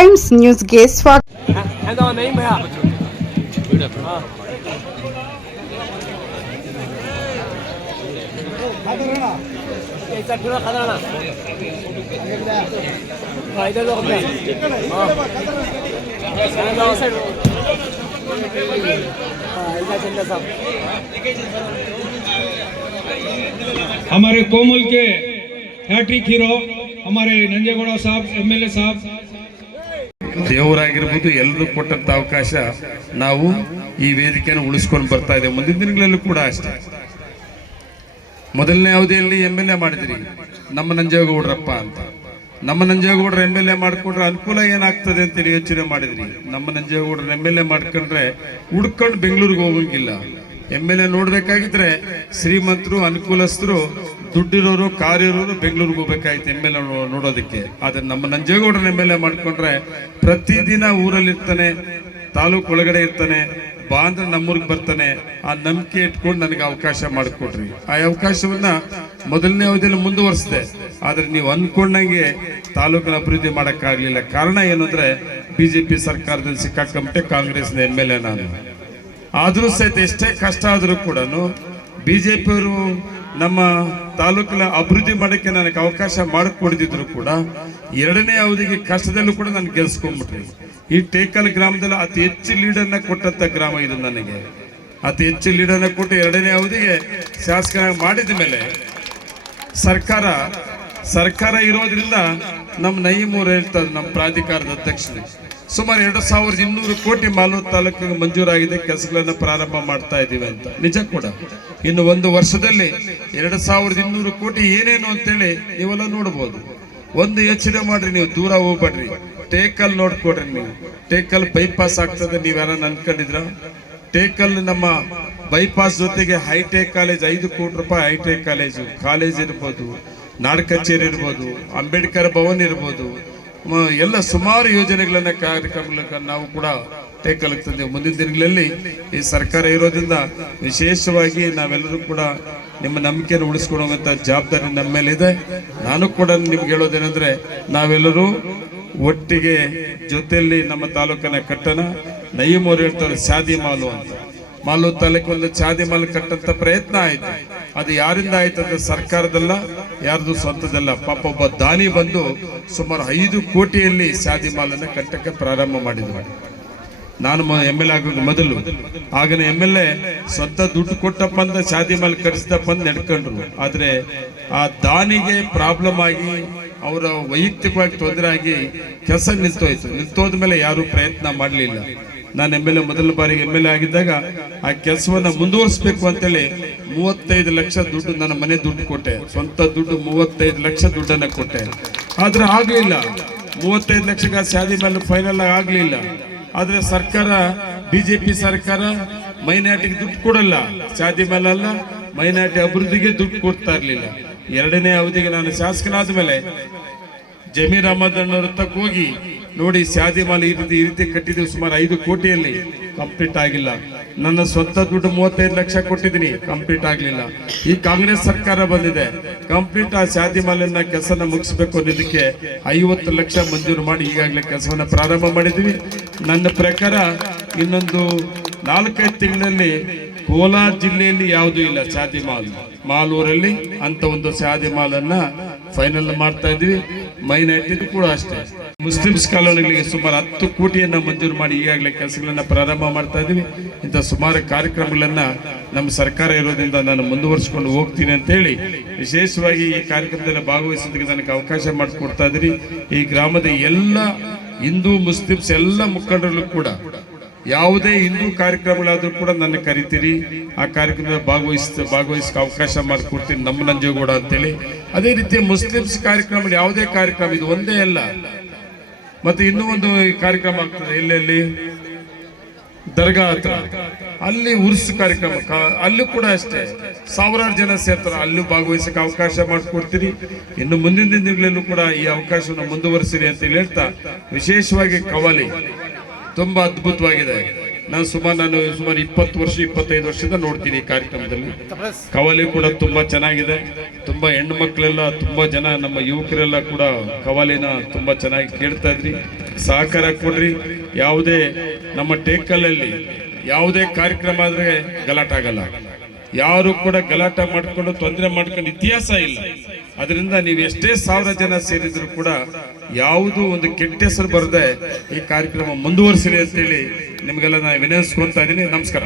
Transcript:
Times news guest for हमारे कोमल के hat trick hero हमारे नंजेगौड़ा साहब एमएलए साहब ದೇವರಾಗಿರ್ಬೋದು ಎಲ್ಲರೂ ಕೊಟ್ಟಂಥ ಅವಕಾಶ ನಾವು ಈ ವೇದಿಕೆಯನ್ನು ಉಳಿಸ್ಕೊಂಡು ಬರ್ತಾ ಇದ್ದೇವೆ. ಮುಂದಿನ ದಿನಗಳಲ್ಲೂ ಕೂಡ ಅಷ್ಟೇ. ಮೊದಲನೇ ಅವಧಿಯಲ್ಲಿ ಎಂ ಎಲ್ ಎ ಮಾಡಿದ್ರಿ. ನಮ್ಮ ನಂಜೇಗೌಡರಪ್ಪ ಅಂತ. ನಮ್ಮ ನಂಜೇಗೌಡರು ಎಂ ಎಲ್ ಎ ಮಾಡ್ಕೊಂಡ್ರೆ ಅನುಕೂಲ ಏನಾಗ್ತದೆ ಅಂತೇಳಿ ಯೋಚನೆ ಮಾಡಿದ್ರಿ. ನಮ್ಮ ನಂಜೇಗೌಡರು ಎಂ ಎಲ್ ಎ ಮಾಡ್ಕೊಂಡ್ರೆ ಹುಡ್ಕೊಂಡು ಬೆಂಗಳೂರಿಗೆ ಹೋಗಂಗಿಲ್ಲ. ಎಂ ಎಲ್ ಎ ನೋಡ್ಬೇಕಾಗಿದ್ರೆ ಶ್ರೀಮಂತರು, ಅನುಕೂಲಸ್ಥರು ದುಡ್ಡಿರೋರು, ಕಾರಿರೋರು ಬೆಂಗಳೂರಿಗೆ ಹೋಗ್ಬೇಕಾಯ್ತು ಎಂ ಎಲ್ ಎ ನೋಡೋದಕ್ಕೆ. ಆದ್ರೆ ನಮ್ಮ ನಂಜೇಗೌಡರ ಎಂ ಎಲ್ ಎ ಮಾಡ್ಕೊಂಡ್ರೆ ಪ್ರತಿದಿನ ಊರಲ್ಲಿ ಇರ್ತಾನೆ ತಾಲೂಕು ಒಳಗಡೆ ಇರ್ತಾನೆ ಬಾ ಅಂದ್ರೆ ನಮ್ಮೂರಿಗೆ ಬರ್ತಾನೆ, ಆ ನಂಬಿಕೆ ಇಟ್ಕೊಂಡು ನನಗೆ ಅವಕಾಶ ಮಾಡಿಕೊಡ್ರಿ ಆ ಅವಕಾಶವನ್ನ ಮೊದಲನೇ ಅವಧಿಯಲ್ಲಿ ಮುಂದುವರಿಸಿದೆ. ಆದ್ರೆ ನೀವು ಅನ್ಕೊಂಡಂಗೆ ತಾಲೂಕಿನ ಅಭಿವೃದ್ಧಿ ಮಾಡೋಕ್ಕಾಗಲಿಲ್ಲ. ಕಾರಣ ಏನಂದ್ರೆ ಬಿಜೆಪಿ ಸರ್ಕಾರದಲ್ಲಿ ಸಿಕ್ಕಾಕೊಂಬಿಟ್ಟೆ ಕಾಂಗ್ರೆಸ್ನ ಎಂ ಎಲ್ ಎ ನಾನು. ಆದರೂ ಸಹಿತ ಎಷ್ಟೇ ಕಷ್ಟ ಆದರೂ ಕೂಡ ಬಿಜೆಪಿಯವರು ನಮ್ಮ ತಾಲೂಕಿನ ಅಭಿವೃದ್ಧಿ ಮಾಡೋಕ್ಕೆ ನನಗೆ ಅವಕಾಶ ಮಾಡಿಕೊಡಿದ್ರು ಕೂಡ ಎರಡನೇ ಅವಧಿಗೆ ಕಷ್ಟದಲ್ಲೂ ಕೂಡ ನಾನು ಗೆಲ್ಸ್ಕೊಂಡ್ಬಿಟ್ರಿ ಈ ಟೇಕಲ್ ಗ್ರಾಮದಲ್ಲಿ ಅತಿ ಹೆಚ್ಚು ಲೀಡನ್ನ ಕೊಟ್ಟಂಥ ಗ್ರಾಮ ಇದು ನನಗೆ. ಅತಿ ಹೆಚ್ಚು ಲೀಡನ್ನ ಕೊಟ್ಟು ಎರಡನೇ ಅವಧಿಗೆ ಶಾಸಕರಾಗಿ ಮಾಡಿದ ಮೇಲೆ ಸರ್ಕಾರ ಸರ್ಕಾರ ಇರೋದ್ರಿಂದ ನಮ್ಮ ನೈಮೂರು ಹೇಳ್ತಾರೆ ನಮ್ಮ ಪ್ರಾಧಿಕಾರದ ಅಧ್ಯಕ್ಷರು. ಸುಮಾರು ಎರಡು ಸಾವಿರದ ಇನ್ನೂರು ಕೋಟಿ ಮಾಲೂರು ತಾಲೂಕಿಗೆ ಮಂಜೂರಾಗಿದೆ, ಕೆಲಸಗಳನ್ನು ಪ್ರಾರಂಭ ಮಾಡ್ತಾ ಇದ್ದೀವಿ ಅಂತ. ನಿಜ ಕೂಡ. ಇನ್ನು ಒಂದು ವರ್ಷದಲ್ಲಿ ಎರಡು ಸಾವಿರದ ಇನ್ನೂರು ಕೋಟಿ ಏನೇನು ಅಂತೇಳಿ ನೀವೆಲ್ಲ ನೋಡ್ಬೋದು. ಒಂದು ಯೋಚನೆ ಮಾಡ್ರಿ, ನೀವು ದೂರ ಹೋಗ್ಬೇಡ್ರಿ. ಟೇಕಲ್ ನೋಡ್ಕೊಡ್ರಿ ನೀವು. ಟೇಕಲ್ ಬೈಪಾಸ್ ಆಗ್ತದೆ ಯಾರನ್ನ ಅನ್ಕೊಂಡಿದ್ರ? ಟೇಕಲ್ ನಮ್ಮ ಬೈಪಾಸ್ ಜೊತೆಗೆ ಹೈಟೆಕ್ ಕಾಲೇಜ್, ಐದು ಕೋಟಿ ರೂಪಾಯಿ ಹೈಟೆಕ್ ಕಾಲೇಜು. ಕಾಲೇಜ್ ಇರ್ಬೋದು. ನಾಡ್ ಕಚೇರಿ ಇರ್ಬೋದು, ಅಂಬೇಡ್ಕರ್ ಭವನ್ ಇರ್ಬೋದು ಎಲ್ಲ ಸುಮಾರು ಯೋಜನೆಗಳನ್ನ ಕಾರ್ಯಕ್ರಮಗಳನ್ನ ನಾವು ಕೂಡ ಟೇಕಲಾಗ್ತದೆ ಮುಂದಿನ ದಿನಗಳಲ್ಲಿ ಈ ಸರ್ಕಾರ ಇರೋದ್ರಿಂದ ವಿಶೇಷವಾಗಿ ನಾವೆಲ್ಲರೂ ಕೂಡ ನಿಮ್ಮ ನಂಬಿಕೆಯನ್ನು ಉಳಿಸ್ಕೊಡುವಂತ ಜವಾಬ್ದಾರಿ ನಮ್ಮ ಮೇಲಿದೆ. ನಾನು ಕೂಡ ನಿಮ್ಗೆ ಹೇಳೋದೇನೆಂದ್ರೆ, ನಾವೆಲ್ಲರೂ ಒಟ್ಟಿಗೆ ಜೊತೆಯಲ್ಲಿ ನಮ್ಮ ತಾಲೂಕನ್ನ ಕಟ್ಟಣ ನಯೀಮ್ ಅವ್ರು ಹೇಳ್ತಾರೆ, ಶಾದಿ ಮಾಲು ಅಂತ. ಮಾಲು ತಾಲೂಕು ಒಂದು ಶಾದಿ ಮಾಲು ಕಟ್ಟಂತ ಪ್ರಯತ್ನ ಆಯ್ತು. ಅದು ಯಾರಿಂದ ಆಯ್ತು ಅಂದ್ರೆ ಸರ್ಕಾರದಲ್ಲ, ಯಾರ್ದು ಸ್ವಂತದಲ್ಲ. ಪಾಪ ಒಬ್ಬ ದಾನಿ ಬಂದು ಸುಮಾರು ಐದು ಕೋಟಿಯಲ್ಲಿ ಶಾದಿ ಮಾಲನ್ನ ಕಟ್ಟಕ್ಕೆ ಪ್ರಾರಂಭ ಮಾಡಿದ್ರು ನಾನು ಎಂ ಎಲ್ ಆಗೋದು ಮೊದಲು. ಆಗಿನ ಎಂ ಎಲ್ ಎ ಸ್ವಂತ ದುಡ್ಡು ಕೊಟ್ಟಪ್ಪ ಅಂತ ಶಾದಿ ಮಾಲ್ ಕರೆಸಿದಪ್ಪ ಅಂತ ನಡ್ಕೊಂಡ್ರು. ಆದರೆ ಆ ದಾನಿಗೆ ಪ್ರಾಬ್ಲಮ್ ಆಗಿ, ಅವರ ವೈಯಕ್ತಿಕವಾಗಿ ತೊಂದರೆ ಆಗಿ ಕೆಲಸ ನಿಲ್ತೋಯ್ತು. ನಿಂತೋದ ಮೇಲೆ ಯಾರು ಪ್ರಯತ್ನ ಮಾಡಲಿಲ್ಲ. ನಾನು ಎಂ ಎಲ್ ಎ, ಮೊದಲ ಬಾರಿಗೆ ಎಂ ಎಲ್ ಎ ಆಗಿದ್ದಾಗ ಆ ಕೆಲಸವನ್ನ ಮುಂದುವರಿಸಬೇಕು ಅಂತೇಳಿ ಮೂವತ್ತೈದು ಲಕ್ಷ ದುಡ್ಡು ನನ್ನ ಮನೆ ದುಡ್ಡು ಕೊಟ್ಟೆ. ಸ್ವಂತ ದುಡ್ಡು ಮೂವತ್ತೈದು ಲಕ್ಷ ದುಡ್ಡನ್ನ ಕೊಟ್ಟೆ. ಆದ್ರೆ ಆಗಲಿಲ್ಲ. ಮೂವತ್ತೈದು ಲಕ್ಷಕ್ಕೆ ಶಾದಿ ಮೇಲೆ ಫೈನಲ್ ಆಗಲಿಲ್ಲ. ಆದರೆ ಸರ್ಕಾರ ಬಿಜೆಪಿ ಸರ್ಕಾರ ಮೈನಾರಿಟಿಗೆ ದುಡ್ಡು ಕೊಡಲ್ಲ. ಶಾದಿ ಮೇಲಲ್ಲ ಮೈನಾರಿಟಿ ಅಭಿವೃದ್ಧಿಗೆ ದುಡ್ಡು ಕೊಡ್ತಾ ಇರಲಿಲ್ಲ. ಎರಡನೇ ಅವಧಿಗೆ ನಾನು ಶಾಸಕನಾದ ಮೇಲೆ ಜಮೀರ್ ಅಹಮದ್ ಅಣ್ಣವ್ರ ಹೋಗಿ ನೋಡಿ ಶಾದಿ ಮಾಲೆ ಈ ರೀತಿ ಈ ರೀತಿ ಕಟ್ಟಿದ್ದೀವಿ ಸುಮಾರು ಐದು ಕೋಟಿಯಲ್ಲಿ. ಕಂಪ್ಲೀಟ್ ಆಗಿಲ್ಲ. ನನ್ನ ಸ್ವಂತ ದುಡ್ಡು ಮೂವತ್ತೈದು ಲಕ್ಷ ಕೊಟ್ಟಿದ್ದೀನಿ. ಕಂಪ್ಲೀಟ್ ಆಗಲಿಲ್ಲ. ಈ ಕಾಂಗ್ರೆಸ್ ಸರ್ಕಾರ ಬಂದಿದೆ. ಕಂಪ್ಲೀಟ್ ಆ ಶಾದಿ ಮಾಲೆನ ಕೆಲಸನ ಮುಗಿಸ್ಬೇಕು ಅನ್ನೋದಕ್ಕೆ ಐವತ್ತು ಲಕ್ಷ ಮಂಜೂರು ಮಾಡಿ ಈಗಾಗಲೇ ಕೆಲಸವನ್ನು ಪ್ರಾರಂಭ ಮಾಡಿದ್ವಿ ನನ್ನ ಪ್ರಕಾರ ಇನ್ನೊಂದು ನಾಲ್ಕೈದು ತಿಂಗಳಲ್ಲಿ ಕೋಲಾರ ಜಿಲ್ಲೆಯಲ್ಲಿ ಯಾವುದೂ ಇಲ್ಲ ಶಾದಿ ಮಾಲ್. ಮಾಲೂರಲ್ಲಿ ಅಂತ ಒಂದು ಶಾದಿ ಮಾಲನ್ನು ಫೈನಲ್ ಮಾಡ್ತಾ ಇದ್ವಿ ಮೈನಾರಿಟಿ ಕೂಡ ಅಷ್ಟೇ. ಮುಸ್ಲಿಮ್ಸ್ ಕಾಲೋನಿಗಳಿಗೆ ಸುಮಾರು ಹತ್ತು ಕೋಟಿಯನ್ನ ಮಂಜೂರು ಮಾಡಿ ಈಗಾಗಲೇ ಕೆಲಸಗಳನ್ನ ಪ್ರಾರಂಭ ಮಾಡ್ತಾ ಇದ್ದೀವಿ ಇಂಥ ಸುಮಾರು ಕಾರ್ಯಕ್ರಮಗಳನ್ನ ನಮ್ಮ ಸರ್ಕಾರ ಇರೋದ್ರಿಂದ ನಾನು ಮುಂದುವರಿಸಿಕೊಂಡು ಹೋಗ್ತೀನಿ ಅಂತ ಹೇಳಿ ವಿಶೇಷವಾಗಿ ಈ ಕಾರ್ಯಕ್ರಮದಲ್ಲಿ ಭಾಗವಹಿಸೋದಕ್ಕೆ ನನಗೆ ಅವಕಾಶ ಮಾಡಿಕೊಡ್ತಾ ಇದ್ರಿ ಈ ಗ್ರಾಮದ ಎಲ್ಲ ಹಿಂದೂ ಮುಸ್ಲಿಮ್ಸ್ ಎಲ್ಲ ಮುಖಂಡರಲ್ಲೂ ಕೂಡ ಯಾವುದೇ ಹಿಂದೂ ಕಾರ್ಯಕ್ರಮಗಳಾದರೂ ಕೂಡ ನನ್ನ ಕರಿತೀರಿ ಆ ಕಾರ್ಯಕ್ರಮದಲ್ಲಿ ಭಾಗವಹಿಸ್ ಭಾಗವಹಿಸಕ್ಕೆ ಅವಕಾಶ ಮಾಡಿಕೊಡ್ತೀನಿ ನಮ್ಮ ನಂಜೇಗೌಡ ಅಂತೇಳಿ. ಅದೇ ರೀತಿ ಮುಸ್ಲಿಮ್ಸ್ ಕಾರ್ಯಕ್ರಮ ಯಾವುದೇ ಕಾರ್ಯಕ್ರಮ ಇದು ಒಂದೇ ಅಲ್ಲ. ಮತ್ತೆ ಇನ್ನೂ ಒಂದು ಕಾರ್ಯಕ್ರಮ ಆಗ್ತದೆ, ಎಲ್ಲೆಲ್ಲಿ? ದರ್ಗಾ ಹತ್ರ ಅಲ್ಲಿ ಉರ್ಸ್ ಕಾರ್ಯಕ್ರಮ ಅಲ್ಲೂ ಕೂಡ ಅಷ್ಟೇ. ಸಾವಿರಾರು ಜನ ಸೇರ್ತಾರೆ, ಅಲ್ಲೂ ಭಾಗವಹಿಸಕ್ಕೆ ಅವಕಾಶ ಮಾಡಿಕೊಡ್ತೀರಿ ಇನ್ನು ಮುಂದಿನ ದಿನಗಳಲ್ಲೂ ಕೂಡ ಈ ಅವಕಾಶವನ್ನು ಮುಂದುವರಿಸಿರಿ ಅಂತ ಹೇಳಿ ಹೇಳ್ತಾ, ವಿಶೇಷವಾಗಿ ಕವಾಲಿ. ತುಂಬಾ ಅದ್ಭುತವಾಗಿದೆ. ನಾನು ಸುಮಾರು ನಾನು ಸುಮಾರು ಇಪ್ಪತ್ತು ವರ್ಷ, ಇಪ್ಪತ್ತೈದು ವರ್ಷದಿಂದ ನೋಡ್ತೀನಿ ಈ ಕಾರ್ಯಕ್ರಮದಲ್ಲಿ. ಕವಾಲಿ ಕೂಡ ತುಂಬಾ ಚೆನ್ನಾಗಿದೆ. ತುಂಬಾ ಹೆಣ್ಣು ಮಕ್ಕಳೆಲ್ಲ, ತುಂಬಾ ಜನ ನಮ್ಮ ಯುವಕರೆಲ್ಲ ಕೂಡ ಕವಾಲಿನ ತುಂಬಾ ಚೆನ್ನಾಗಿ ಕೇಳ್ತಾ ಇದ್ರಿ. ಸಹಕಾರ ಕೊಡ್ರಿ. ಯಾವುದೇ ನಮ್ಮ ಟೇಕಲಲ್ಲಿ ಯಾವುದೇ ಕಾರ್ಯಕ್ರಮ ಆದ್ರೆ ಗಲಾಟೆ ಆಗಲ್ಲ. ಯಾರು ಕೂಡ ಗಲಾಟೆ ಮಾಡ್ಕೊಂಡು ತೊಂದರೆ ಮಾಡ್ಕೊಂಡು ಇತಿಹಾಸ ಇಲ್ಲ. ಅದರಿಂದ ನೀವು ಎಷ್ಟೇ ಸಾವಿರ ಜನ ಸೇರಿದ್ರು ಕೂಡ ಯಾವುದು ಒಂದು ಕೆಟ್ಟ ಹೆಸರು ಬರದೆ ಈ ಕಾರ್ಯಕ್ರಮ ಮುಂದುವರಿಸಿರಿ ಅಂತೇಳಿ ನಿಮಗೆಲ್ಲ ನಾನು ವಿನಯಿಸ್ಕೊಂತ ಇದ್ದೀನಿ. ನಮಸ್ಕಾರ.